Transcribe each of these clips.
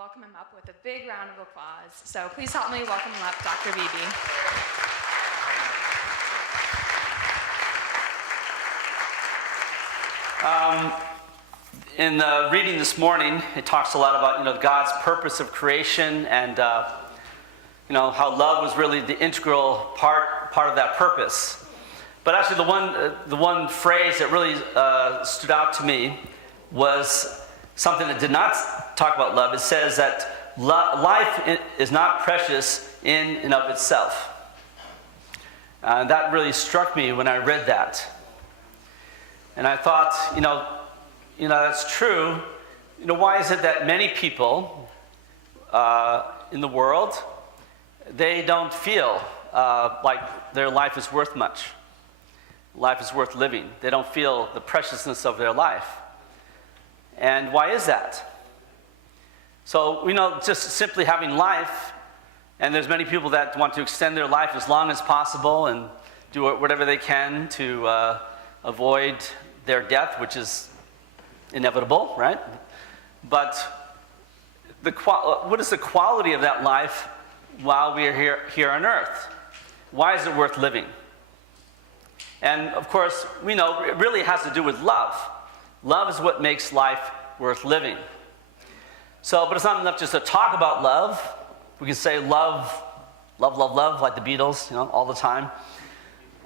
welcome him up with a big round of applause. So please help me welcome him up, Dr. Beebe. In the reading this morning, it talks a lot about God's purpose of creation and how love was really the integral part of that purpose. But actually, the one phrase that really stood out to me was something that did not talk about love. It says that life is not precious in and of itself. That really struck me when I read that. And I thought, that's true. Why is it that many people in the world, they don't feel like their life is worth much? Life is worth living. They don't feel the preciousness of their life. And why is that? So, just simply having life, and there's many people that want to extend their life as long as possible and do whatever they can to avoid their death, which is inevitable, right? But what is the quality of that life while we are here on earth? Why is it worth living? And of course, we know it really has to do with love. Love is what makes life worth living. So, but it's not enough just to talk about love. We can say love, love, love, love, like the Beatles, all the time.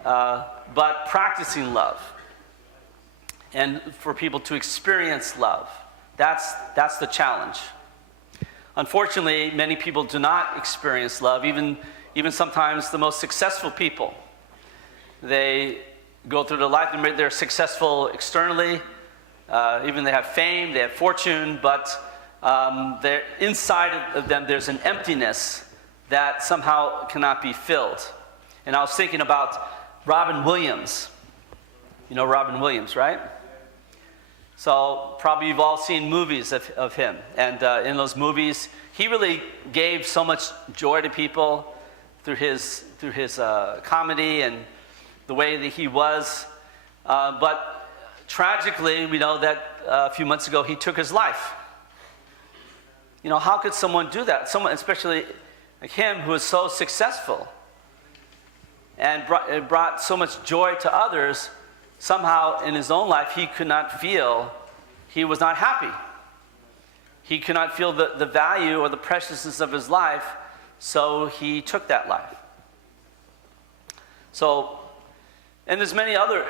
But practicing love, and for people to experience love, that's the challenge. Unfortunately, many people do not experience love, even sometimes the most successful people. They go through their life and they're successful externally, even they have fame, they have fortune, but inside of them there's an emptiness that somehow cannot be filled. And I was thinking about Robin Williams. You know Robin Williams, right? So probably you've all seen movies of him. And in those movies, he really gave so much joy to people through his comedy and the way that he was. But tragically, we know that a few months ago, he took his life. How could someone do that? Someone, especially like him, who was so successful and brought so much joy to others, somehow in his own life, he could not feel, he was not happy. He could not feel the value or the preciousness of his life, so he took that life. So, and there's many other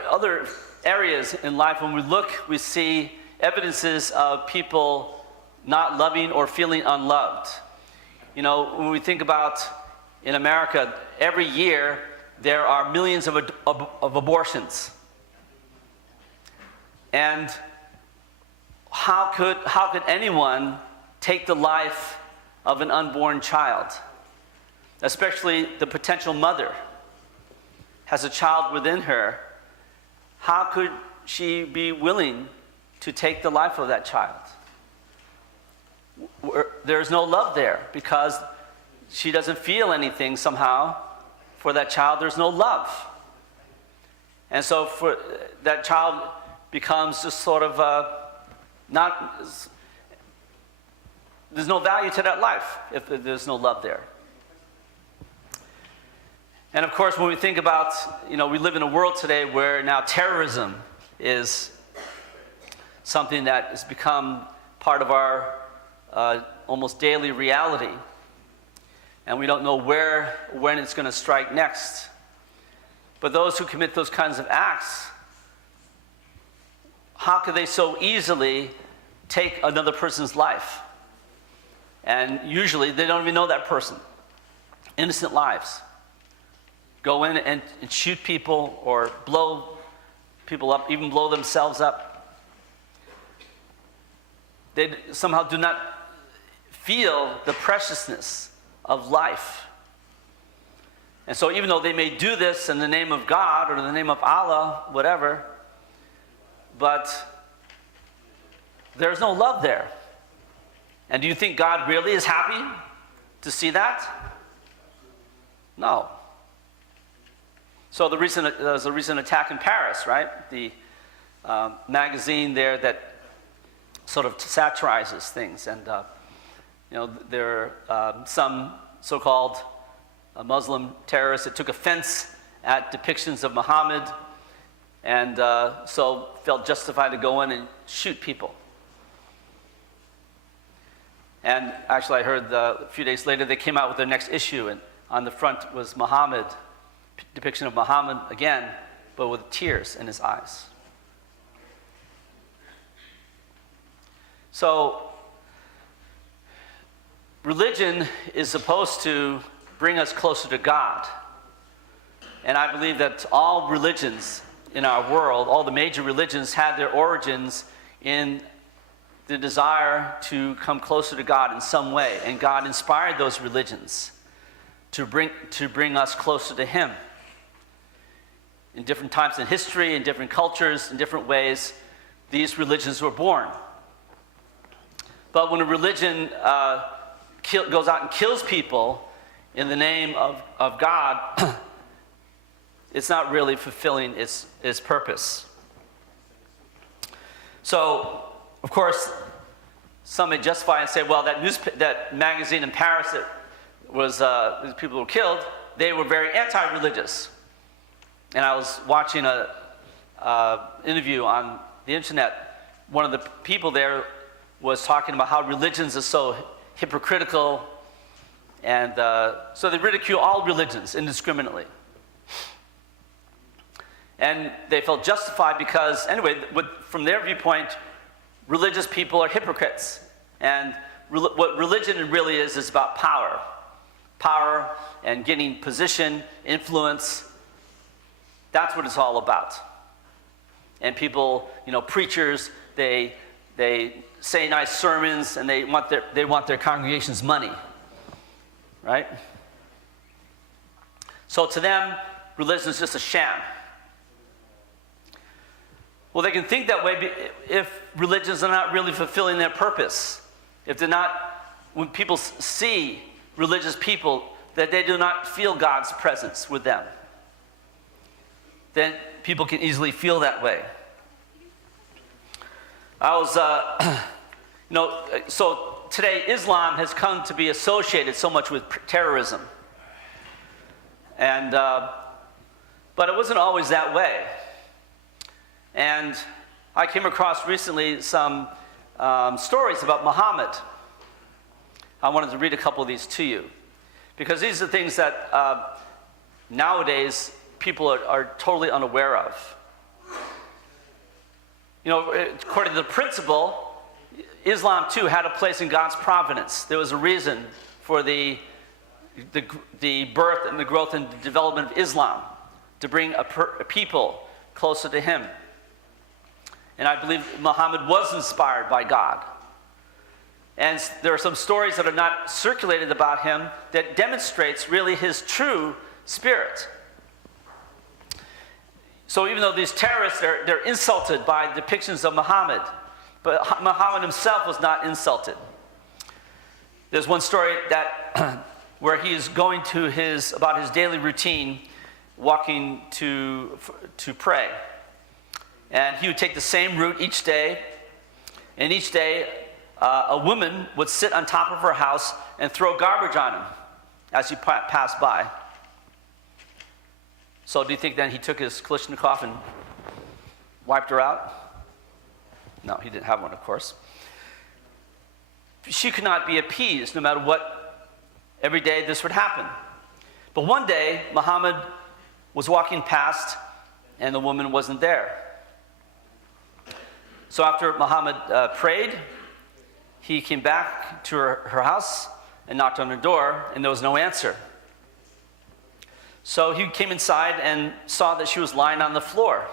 areas in life when we look, we see evidences of people not loving or feeling unloved. When we think about in America, every year there are millions of abortions. And how could anyone take the life of an unborn child, especially the potential mother has a child within her? How could she be willing to take the life of that child? There's no love there because she doesn't feel anything somehow for that child. There's no love. And so for that child becomes just sort of there's no value to that life if there's no love there. And of course, when we think about, we live in a world today where now terrorism is something that has become part of our almost daily reality. And we don't know when it's going to strike next. But those who commit those kinds of acts, how could they so easily take another person's life? And usually they don't even know that person. Innocent lives. Go in and shoot people or blow people up, even blow themselves up. They somehow do not feel the preciousness of life. And so even though they may do this in the name of God or in the name of Allah, whatever, but there's no love there. And do you think God really is happy to see that? No. So there was a recent attack in Paris, right? The magazine there that sort of satirizes things. And there are some so-called Muslim terrorists that took offense at depictions of Muhammad, and so felt justified to go in and shoot people. And actually, I heard a few days later they came out with their next issue, and on the front was Muhammad, depiction of Muhammad again, but with tears in his eyes. So, religion is supposed to bring us closer to God. And I believe that all religions in our world, all the major religions, had their origins in the desire to come closer to God in some way. And God inspired those religions to bring us closer to Him. In different times in history, in different cultures, in different ways, these religions were born. But when a religion goes out and kills people in the name of God, it's not really fulfilling its purpose. So, of course, some may justify and say, well, that magazine in Paris that was these people who were killed, they were very anti-religious. And I was watching an interview on the internet. One of the people there was talking about how religions are so hypocritical, and so they ridicule all religions indiscriminately. And they felt justified because, anyway, from their viewpoint, religious people are hypocrites. And what religion really is about power. Power and getting position, influence. That's what it's all about. And people, preachers, they say nice sermons, and they want their congregation's money, right? So to them, religion is just a sham. Well, they can think that way if religions are not really fulfilling their purpose. If they're not, when people see religious people, that they do not feel God's presence with them, then people can easily feel that way. I was, so today Islam has come to be associated so much with terrorism. And, but it wasn't always that way. And I came across recently some stories about Muhammad. I wanted to read a couple of these to you, because these are things that nowadays people are totally unaware of. According to the principle, Islam too had a place in God's providence. There was a reason for the birth and the growth and the development of Islam, to bring a people closer to Him. And I believe Muhammad was inspired by God. And there are some stories that are not circulated about him that demonstrates really his true spirit. So even though these terrorists, they're insulted by depictions of Muhammad, but Muhammad himself was not insulted. There's one story that where he is going to about his daily routine, walking to pray. And he would take the same route each day. And each day, a woman would sit on top of her house and throw garbage on him as he passed by. So do you think then he took his Kalashnikov and wiped her out? No, he didn't have one, of course. She could not be appeased no matter what. Every day this would happen. But one day, Muhammad was walking past and the woman wasn't there. So after Muhammad prayed, he came back to her house and knocked on her door, and there was no answer. So he came inside and saw that she was lying on the floor.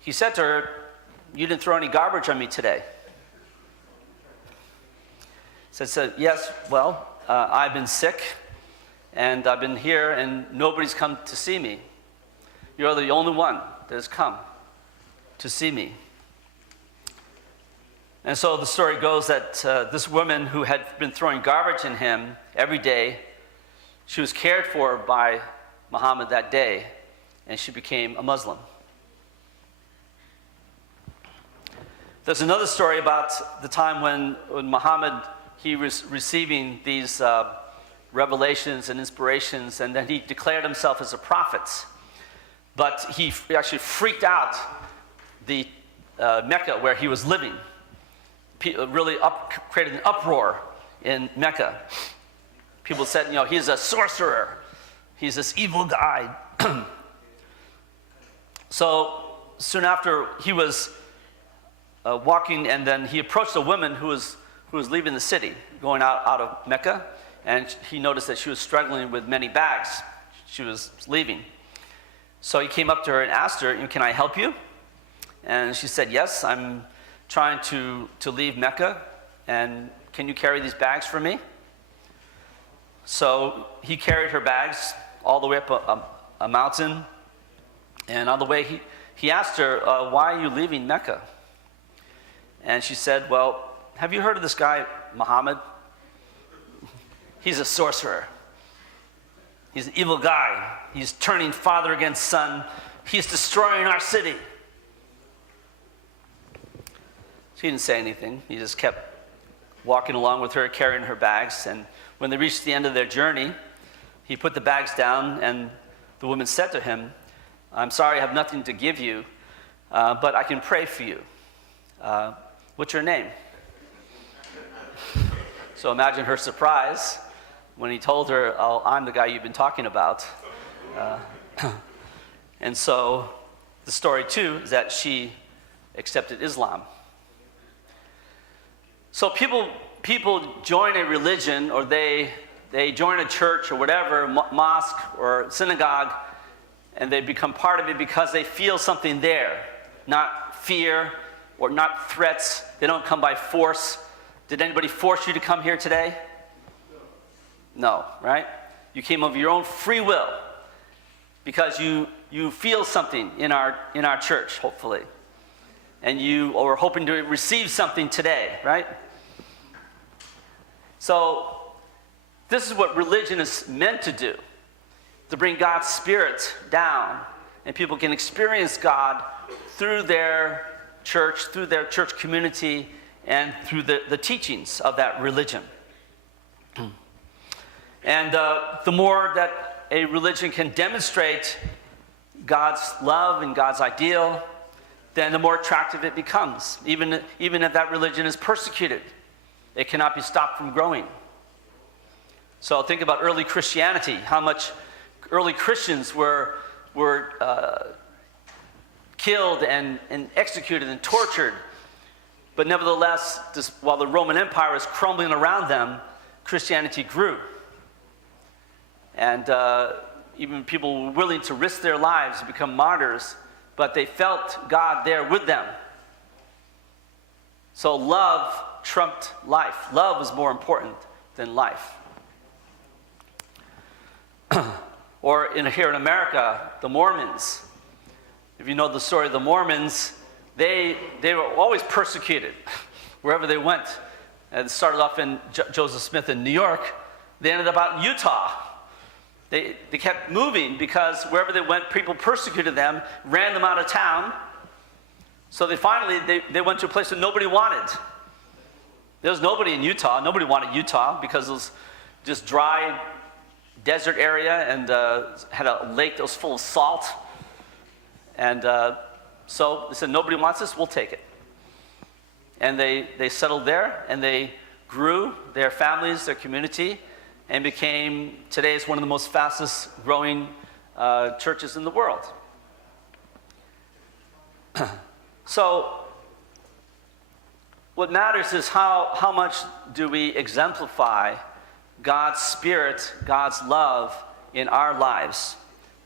He said to her, "You didn't throw any garbage on me today." Said, "Yes, well, I've been sick, and I've been here, and nobody's come to see me. You're the only one that has come to see me." And so the story goes that this woman who had been throwing garbage in him every day, she was cared for by Muhammad that day, and she became a Muslim. There's another story about the time when Muhammad, he was receiving these revelations and inspirations, and then he declared himself as a prophet. But he actually freaked out the Mecca where he was living. Really created an uproar in Mecca. People said, he's a sorcerer. He's this evil guy. So soon after, he was walking, and then he approached a woman who was leaving the city, going out of Mecca, and he noticed that she was struggling with many bags. She was leaving. So he came up to her and asked her, "Can I help you?" And she said, "Yes, I'm trying to leave Mecca, and can you carry these bags for me?" So he carried her bags all the way up a mountain, and on the way he asked her, "Why are you leaving Mecca?" And she said, "Well, have you heard of this guy, Muhammad? He's a sorcerer. He's an evil guy. He's turning father against son. He's destroying our city." She didn't say anything. He just kept walking along with her, carrying her bags. And when they reached the end of their journey, he put the bags down, and the woman said to him, "I'm sorry, I have nothing to give you, but I can pray for you. What's your name?" So imagine her surprise when he told her, "Oh, I'm the guy you've been talking about." And so the story, too, is that she accepted Islam. So people join a religion, or they join a church or whatever, mosque or synagogue, and they become part of it because they feel something there, not fear or not threats. They don't come by force. Did anybody force you to come here today? No, right? You came of your own free will because you feel something in our church, hopefully. And you are hoping to receive something today, right? So this is what religion is meant to do, to bring God's Spirit down, and people can experience God through their church, through their church community, and through the teachings of that religion. And the more that a religion can demonstrate God's love and God's ideal, then the more attractive it becomes. Even if that religion is persecuted, it cannot be stopped from growing. So think about early Christianity, how much early Christians were killed and executed and tortured. But nevertheless, while the Roman Empire was crumbling around them, Christianity grew. And even people were willing to risk their lives to become martyrs, but they felt God there with them. So love trumped life. Love was more important than life. Or here in America, the Mormons. If you know the story of the Mormons, they were always persecuted wherever they went. And it started off in Joseph Smith in New York. They ended up out in Utah. They kept moving because wherever they went, people persecuted them, ran them out of town. So they went to a place that nobody wanted. There was nobody in Utah. Nobody wanted Utah because it was just dry desert area and had a lake that was full of salt. And so they said, "Nobody wants this, we'll take it." And they settled there, and they grew their families, their community, and became, today is one of the most fastest growing churches in the world. So what matters is how much do we exemplify God's Spirit, God's love in our lives.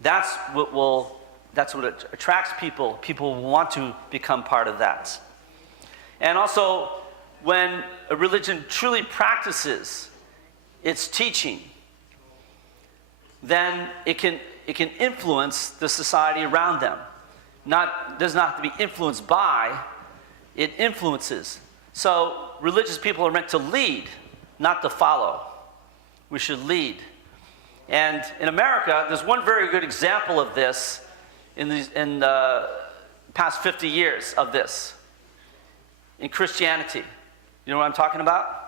That's what attracts people. People want to become part of that. And also, when a religion truly practices its teaching, then it can influence the society around them. Does not have to be influenced by, it influences. So religious people are meant to lead, not to follow. We should lead. And in America, there's one very good example of this in the past 50 years of this. in Christianity. You know what I'm talking about?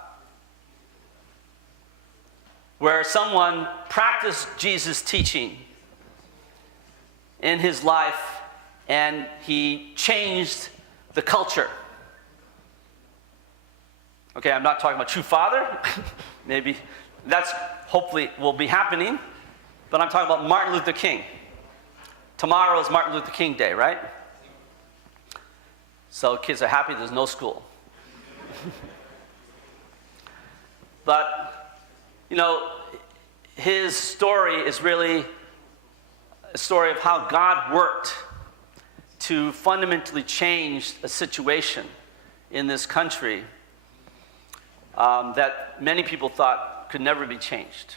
Where someone practiced Jesus' teaching in his life and he changed the culture. Okay, I'm not talking about true father. Maybe that's hopefully will be happening. But I'm talking about Martin Luther King. Tomorrow is Martin Luther King Day, right? So kids are happy there's no school. But, you know, his story is really a story of how God worked to fundamentally change a situation in this country that many people thought could never be changed.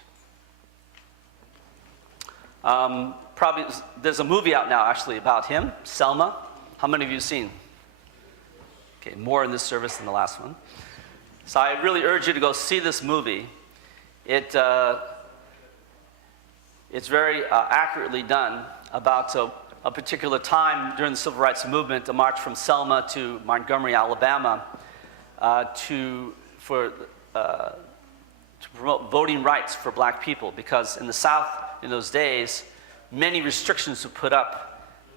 Probably there's a movie out now actually about him, Selma. How many of you have seen? Okay, more in this service than the last one. So I really urge you to go see this movie. It's very accurately done about a particular time during the Civil Rights Movement, a march from Selma to Montgomery, Alabama, to promote voting rights for black people, because in the South in those days, many restrictions were put up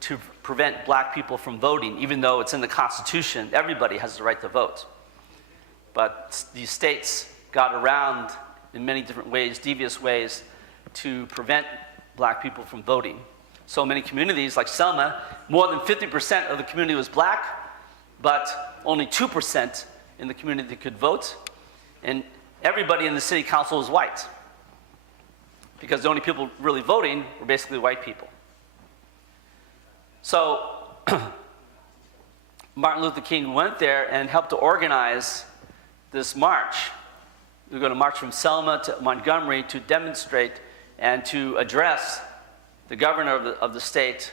to prevent black people from voting, even though it's in the Constitution, everybody has the right to vote. But these states got around in many different ways, devious ways, to prevent black people from voting. So many communities, like Selma, more than 50% of the community was black, but only 2% in the community could vote, and everybody in the city council was white, because the only people really voting were basically white people. So Martin Luther King went there and helped to organize this march. We were going to march from Selma to Montgomery to demonstrate and to address the governor of the state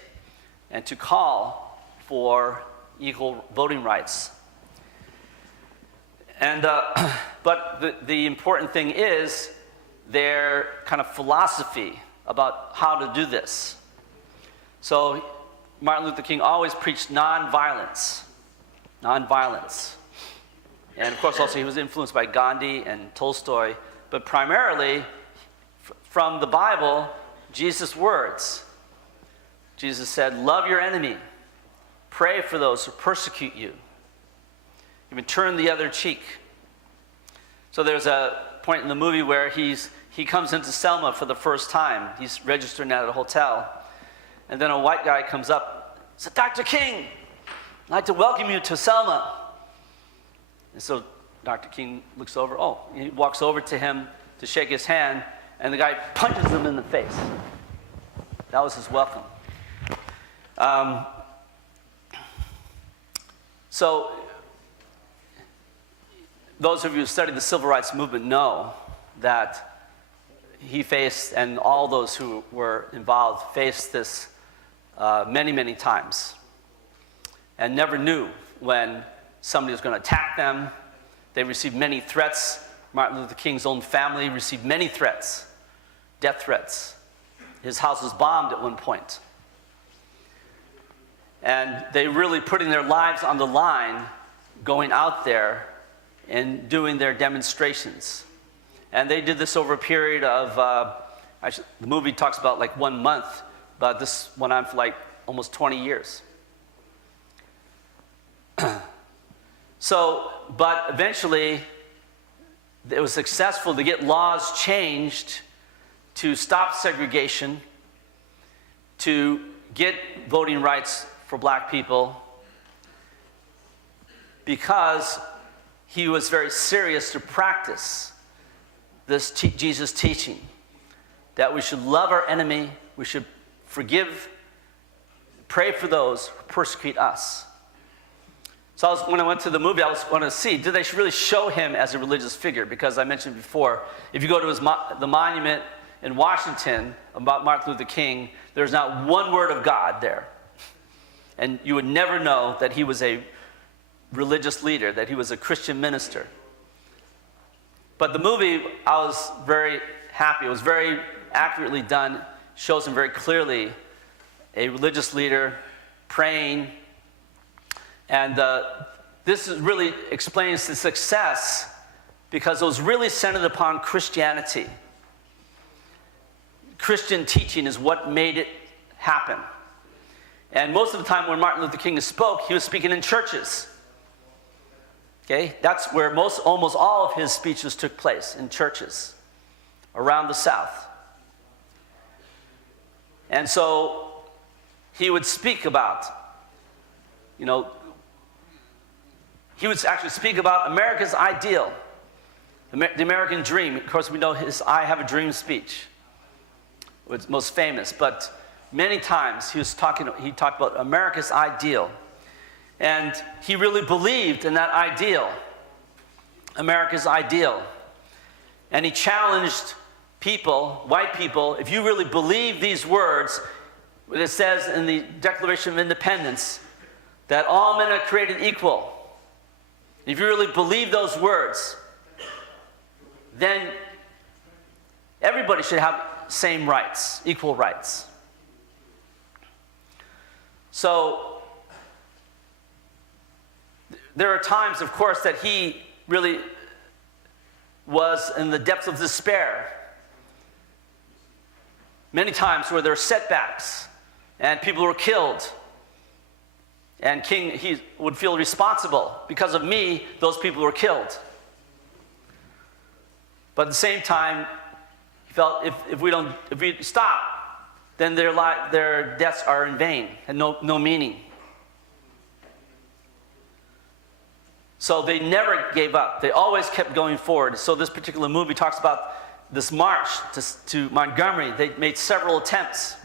and to call for equal voting rights. And but the important thing is their kind of philosophy about how to do this. So Martin Luther King always preached nonviolence. Nonviolence. And of course also he was influenced by Gandhi and Tolstoy, but primarily from the Bible, Jesus' words. Jesus said, love your enemy. Pray for those who persecute you. Even turn the other cheek. So there's a point in the movie where he comes into Selma for the first time. He's registering at a hotel. And then a white guy comes up and said, Dr. King, I'd like to welcome you to Selma. And so Dr. King looks over. Oh, he walks over to him to shake his hand, and the guy punches him in the face. That was his welcome. So those of you who studied the Civil Rights Movement know that he faced, and all those who were involved faced this many, many times, and never knew when somebody was going to attack them. They received many threats. Martin Luther King's own family received many threats, death threats. His house was bombed at one point. And they really putting their lives on the line, going out there and doing their demonstrations. And they did this over a period of, the movie talks about like 1 month, but this went on for like almost 20 years. So, but eventually, it was successful to get laws changed to stop segregation, to get voting rights for black people, because he was very serious to practice this Jesus teaching, that we should love our enemy, we should forgive, pray for those who persecute us. So when I went to the movie, I was going to see, did they really show him as a religious figure? Because I mentioned before, if you go to the monument in Washington about Martin Luther King, there's not one word of God there. And you would never know that he was a religious leader, that he was a Christian minister. But the movie, I was very happy. It was very accurately done. Shows him very clearly a religious leader praying. And really explains the success because it was really centered upon Christianity. Christian teaching is what made it happen. And most of the time when Martin Luther King spoke, he was speaking in churches. Okay? That's where almost all of his speeches took place, in churches around the South. And so he would speak about, he would actually speak about America's ideal, the American dream. Of course, we know his I Have a Dream speech was most famous, but many times he talked about America's ideal. And he really believed in that ideal, America's ideal. And he challenged people, white people, if you really believe these words, it says in the Declaration of Independence that all men are created equal. If you really believe those words, then everybody should have same rights, equal rights. So there are times, of course, that he really was in the depths of despair. Many times where there were setbacks and people were killed. And King, he would feel responsible. Because of me, those people were killed. But at the same time, he felt if we stop, then their deaths are in vain and no meaning. So they never gave up. They always kept going forward. So this particular movie talks about this march to Montgomery. They made several attempts,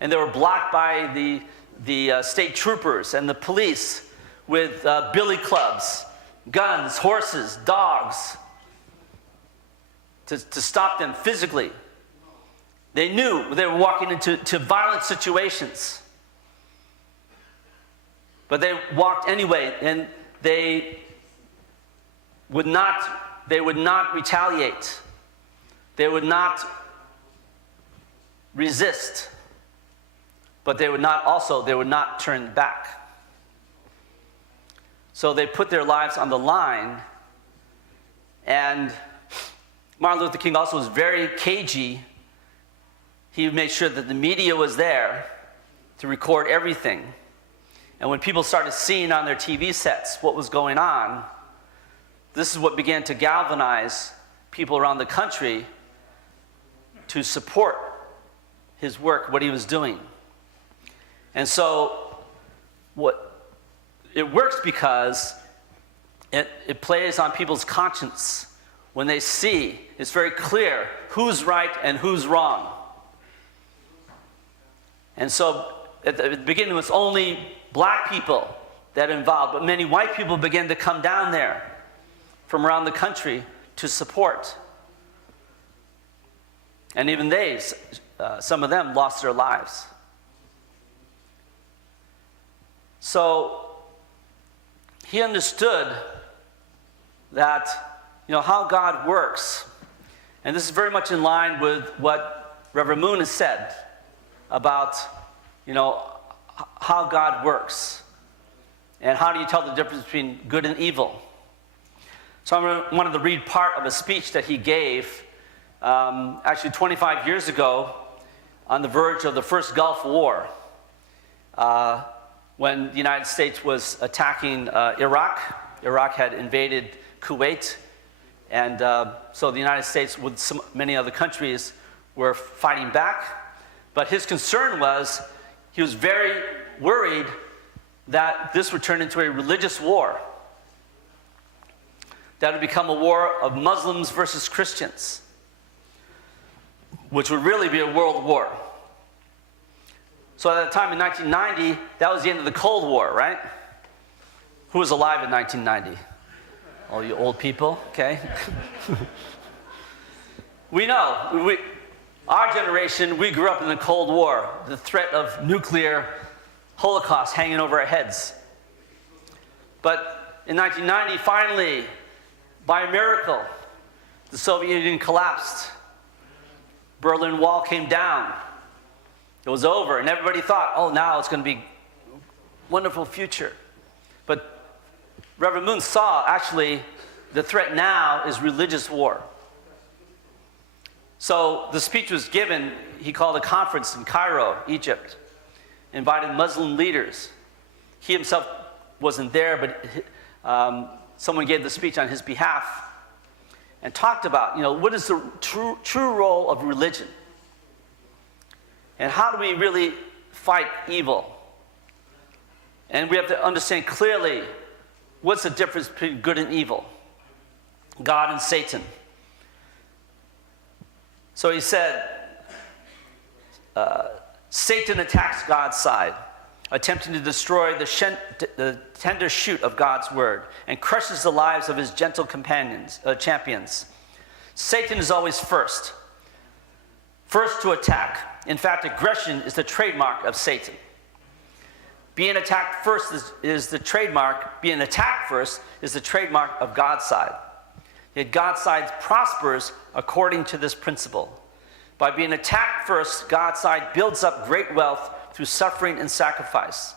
and they were blocked by the state troopers and the police with billy clubs, guns, horses, dogs, to stop them physically. They knew they were walking into violent situations. But they walked anyway, and they would not retaliate. They would not resist. But they would not turn back. So they put their lives on the line. And Martin Luther King also was very cagey. He made sure that the media was there to record everything. And when people started seeing on their TV sets what was going on, this is what began to galvanize people around the country to support his work, what he was doing. And so it works because it plays on people's conscience. When they see, it's very clear who's right and who's wrong. And so at the beginning it was only black people that involved, but many white people began to come down there from around the country to support. And even some of them lost their lives. So he understood that, how God works. And this is very much in line with what Reverend Moon has said about, how God works. And how do you tell the difference between good and evil? So I wanted to read part of a speech that he gave actually 25 years ago on the verge of the first Gulf War, when the United States was attacking Iraq. Iraq had invaded Kuwait, and so the United States with many other countries were fighting back. But his concern was, he was very worried that this would turn into a religious war. That would become a war of Muslims versus Christians, which would really be a world war. So at that time in 1990, that was the end of the Cold War, right? Who was alive in 1990? All you old people, okay? We know, our generation, we grew up in the Cold War, the threat of nuclear holocaust hanging over our heads. But in 1990, finally, by a miracle, the Soviet Union collapsed. Berlin Wall came down. It was over, and everybody thought, now it's going to be a wonderful future. But Reverend Moon saw actually the threat now is religious war. So the speech was given, he called a conference in Cairo, Egypt, invited Muslim leaders. He himself wasn't there, but someone gave the speech on his behalf and talked about, what is the true role of religion? And how do we really fight evil? And we have to understand clearly what's the difference between good and evil, God and Satan. So he said, Satan attacks God's side, attempting to destroy the tender shoot of God's word, and crushes the lives of his gentle champions. Satan is always first to attack. In fact, aggression is the trademark of Satan. Being attacked first is the trademark. Being attacked first is the trademark of God's side. Yet God's side prospers according to this principle. By being attacked first, God's side builds up great wealth through suffering and sacrifice.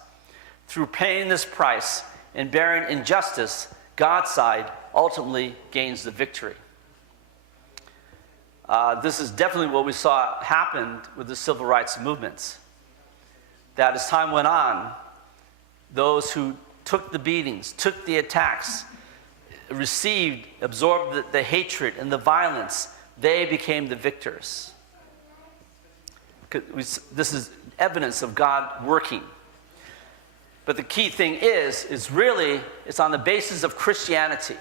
Through paying this price and bearing injustice, God's side ultimately gains the victory. This is definitely what we saw happen with the civil rights movements. That as time went on, those who took the beatings, took the attacks, absorbed the hatred and the violence, they became the victors. This is evidence of God working. But the key thing is really, it's on the basis of Christianity.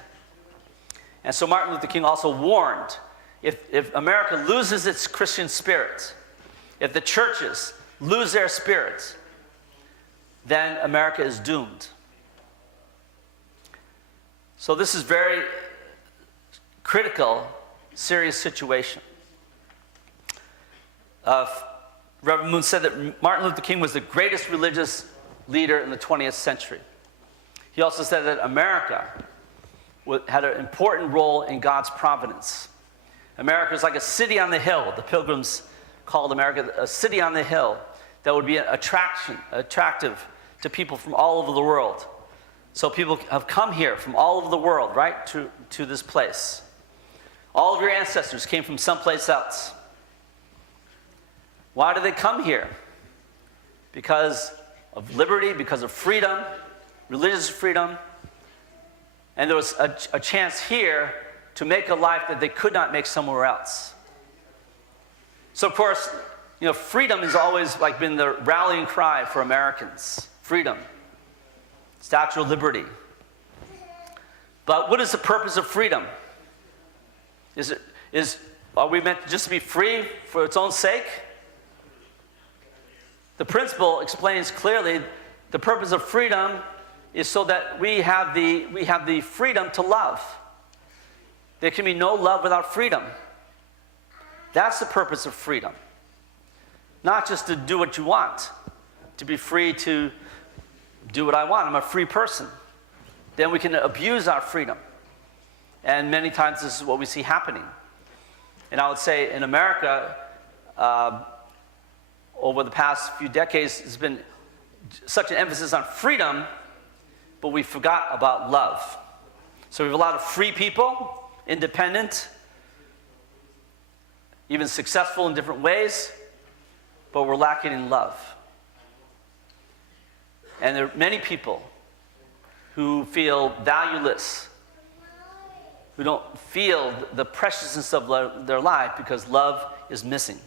And so Martin Luther King also warned, if America loses its Christian spirit, if the churches lose their spirit, then America is doomed. So this is very critical, serious situation. Reverend Moon said that Martin Luther King was the greatest religious leader in the 20th century. He also said that America had an important role in God's providence. America is like a city on the hill. The Pilgrims called America a city on the hill that would be attractive to people from all over the world. So people have come here from all over the world, right, to this place. All of your ancestors came from someplace else. Why do they come here? Because of liberty, because of freedom, religious freedom. And there was a chance here to make a life that they could not make somewhere else. So of course, freedom has always been the rallying cry for Americans. Freedom. Statue of Liberty. But what is the purpose of freedom? Are we meant just to be free for its own sake? The principle explains clearly the purpose of freedom is so that we have the freedom to love. There can be no love without freedom. That's the purpose of freedom. Not just to do what you want, to be free to do what I want. I'm a free person. Then we can abuse our freedom. And many times this is what we see happening. And I would say in America, over the past few decades, there's been such an emphasis on freedom, but we forgot about love. So we have a lot of free people, independent, even successful in different ways, but we're lacking in love. And there are many people who feel valueless, who don't feel the preciousness of their life because love is missing.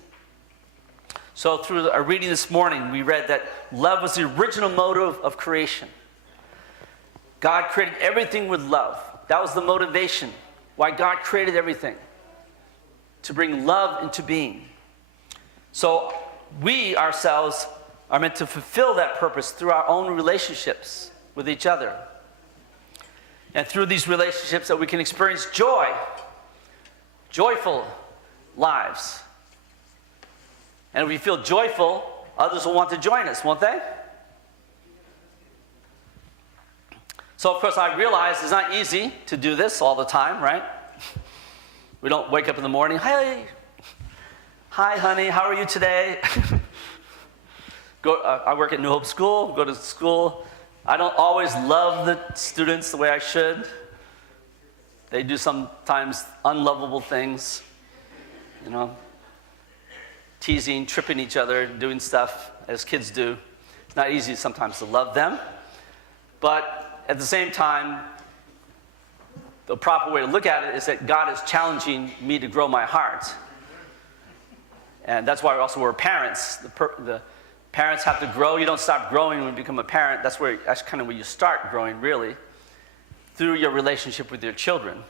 So through our reading this morning, we read that love was the original motive of creation. God created everything with love. That was the motivation why God created everything, to bring love into being. So we ourselves are meant to fulfill that purpose through our own relationships with each other. And through these relationships that we can experience joy, joyful lives. And if we feel joyful, others will want to join us, won't they? So of course I realize it's not easy to do this all the time, right? We don't wake up in the morning, hi honey, how are you today? I work at New Hope School, go to school I don't always love the students the way I should. They do sometimes unlovable things, teasing, tripping each other, doing stuff as kids do. It's not easy sometimes to love them. But at the same time, the proper way to look at it is that God is challenging me to grow my heart. And that's why also we're parents. The parents have to grow. You don't stop growing when you become a parent. That's kind of where you start growing, really, through your relationship with your children.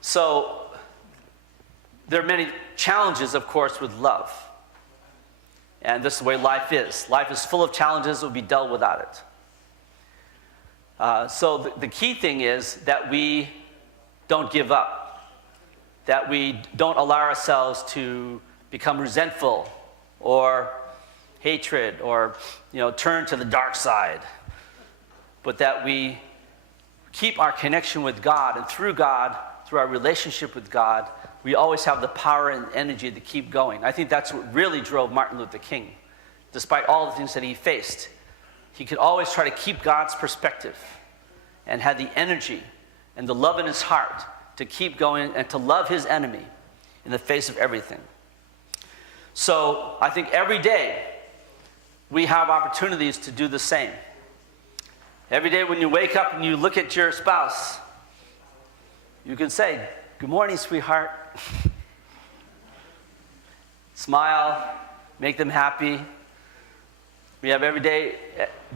So there are many challenges, of course, with love. And this is the way life is. Life is full of challenges that will be dealt without it. So the key thing is that we don't give up, that we don't allow ourselves to become resentful or hatred or turn to the dark side, but that we keep our connection with God, and through God, through our relationship with God, we always have the power and energy to keep going. I think that's what really drove Martin Luther King. Despite all the things that he faced, he could always try to keep God's perspective and had the energy and the love in his heart to keep going and to love his enemy in the face of everything. So I think every day we have opportunities to do the same. Every day when you wake up and you look at your spouse, you can say, "Good morning, sweetheart." Smile, make them happy. We have every day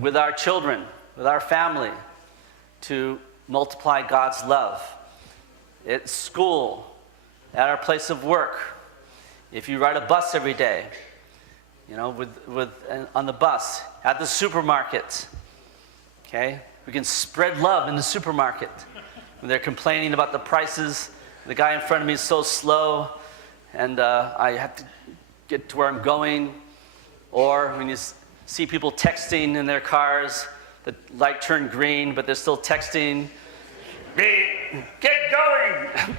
with our children, with our family, to multiply God's love. At school, at our place of work. If you ride a bus every day, on the bus, at the supermarket, okay? We can spread love in the supermarket. When they're complaining about the prices, the guy in front of me is so slow, and I have to get to where I'm going. Or when you see people texting in their cars, the light turned green, but they're still texting, "Get going!"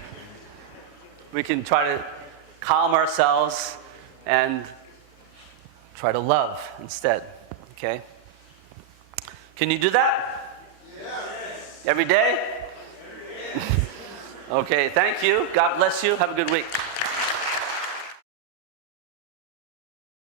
We can try to calm ourselves and try to love instead, okay? Can you do that? Yes. Every day? Okay, thank you. God bless you. Have a good week.